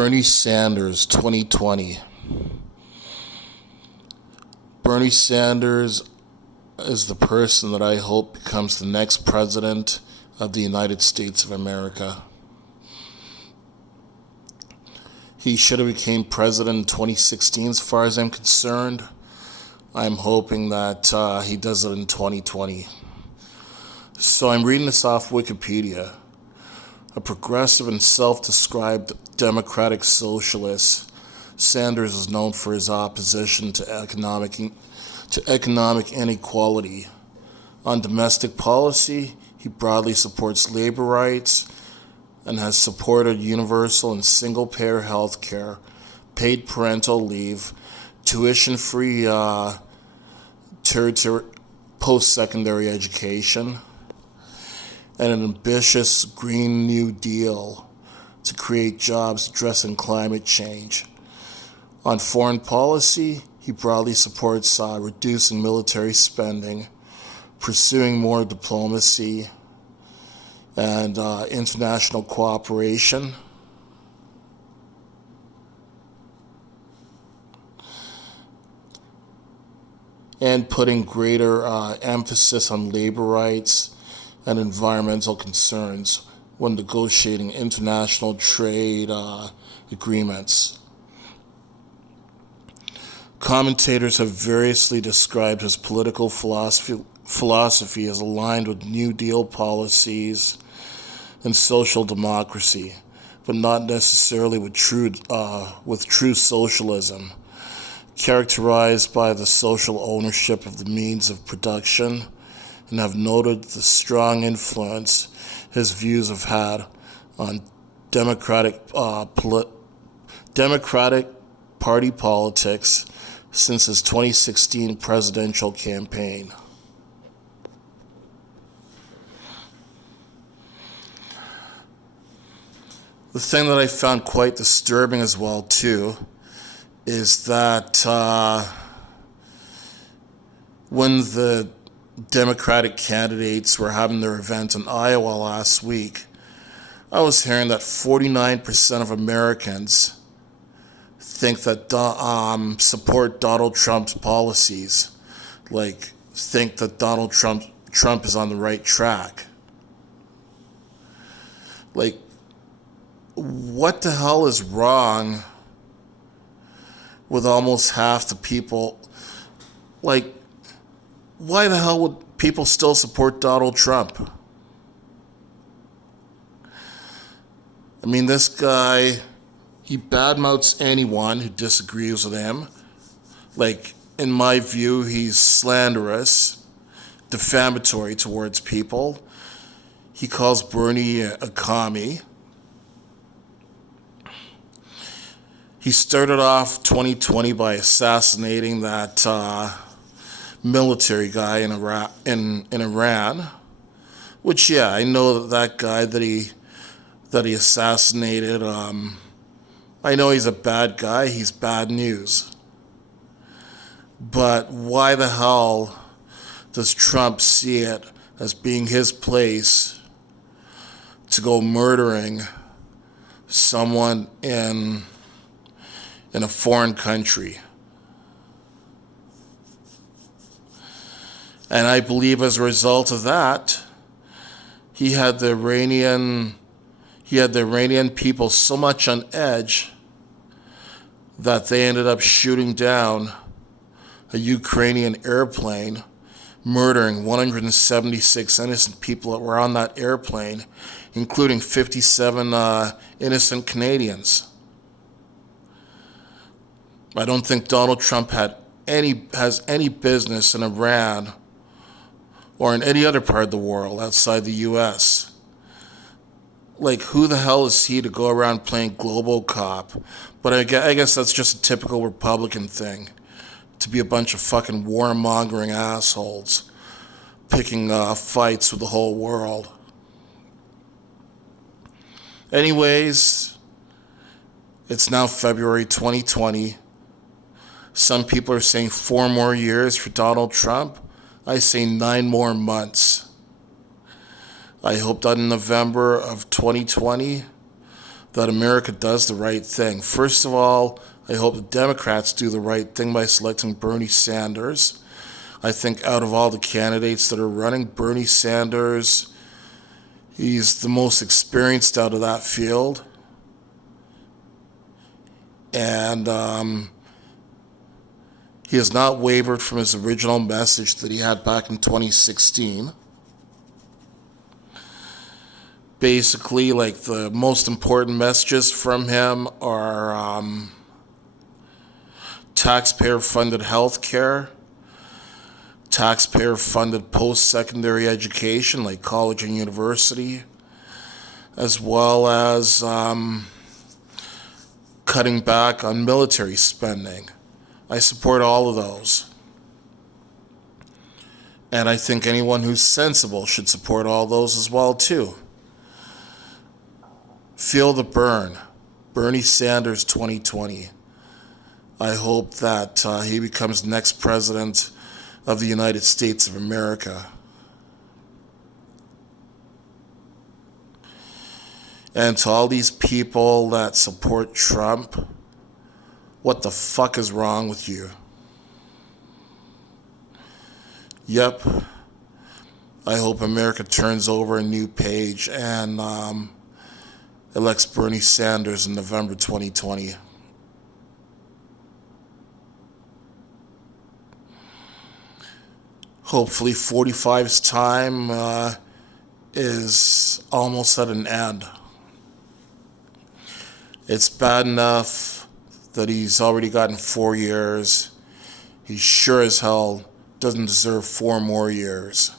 Bernie Sanders 2020. Bernie Sanders is the person that I hope becomes the next president of the United States of America. He should have became president in 2016 as far as I'm concerned. I'm hoping that he does it in 2020. So I'm reading this off Wikipedia. A progressive and self-described democratic socialist, Sanders is known for his opposition to economic inequality. On domestic policy, he broadly supports labor rights and has supported universal and single-payer health care, paid parental leave, tuition-free post-secondary education, and an ambitious Green New Deal to create jobs addressing climate change. On foreign policy, he broadly supports reducing military spending, pursuing more diplomacy and international cooperation. And putting greater emphasis on labor rights and environmental concerns when negotiating international trade agreements. Commentators have variously described his political philosophy as aligned with New Deal policies and social democracy, but not necessarily with true socialism, characterized by the social ownership of the means of production, and have noted the strong influence his views have had on Democratic Party politics since his 2016 presidential campaign. The thing that I found quite disturbing as well, too, is that when the Democratic candidates were having their event in Iowa last week, I was hearing that 49% of Americans think that support Donald Trump's policies, like think that Donald Trump is on the right track. Like, what the hell is wrong with almost half the people? Like, why the hell would people still support Donald Trump? I mean, this guy, he badmouths anyone who disagrees with him. Like, in my view, he's slanderous, defamatory towards people. He calls Bernie a commie. He started off 2020 by assassinating that military guy in Iran, which, yeah, I know that guy that he assassinated. I know he's a bad guy. He's bad news. But why the hell does Trump see it as being his place to go murdering someone in a foreign country? And I believe as a result of that, he had the Iranian people so much on edge that they ended up shooting down a Ukrainian airplane, murdering 176 innocent people that were on that airplane, including 57 innocent Canadians. I don't think Donald Trump has any business in Iran or in any other part of the world outside the U.S. Like, who the hell is he to go around playing global cop? But I guess that's just a typical Republican thing, to be a bunch of fucking warmongering assholes picking fights with the whole world. Anyways, it's now February 2020. Some people are saying 4 more years for Donald Trump. I say 9 more months. I hope that in November of 2020, that America does the right thing. First of all, I hope the Democrats do the right thing by selecting Bernie Sanders. I think out of all the candidates that are running, Bernie Sanders, he's the most experienced out of that field. And he has not wavered from his original message that he had back in 2016. Basically, like, the most important messages from him are taxpayer-funded health care, taxpayer-funded post-secondary education, like college and university, as well as cutting back on military spending. I support all of those. And I think anyone who's sensible should support all those as well, too. Feel the burn. Bernie Sanders 2020. I hope that he becomes the next president of the United States of America. And to all these people that support Trump, what the fuck is wrong with you? Yep. I hope America turns over a new page and elects Bernie Sanders in November 2020. Hopefully 45's time is almost at an end. It's bad enough that he's already gotten 4 years. He sure as hell doesn't deserve 4 more years.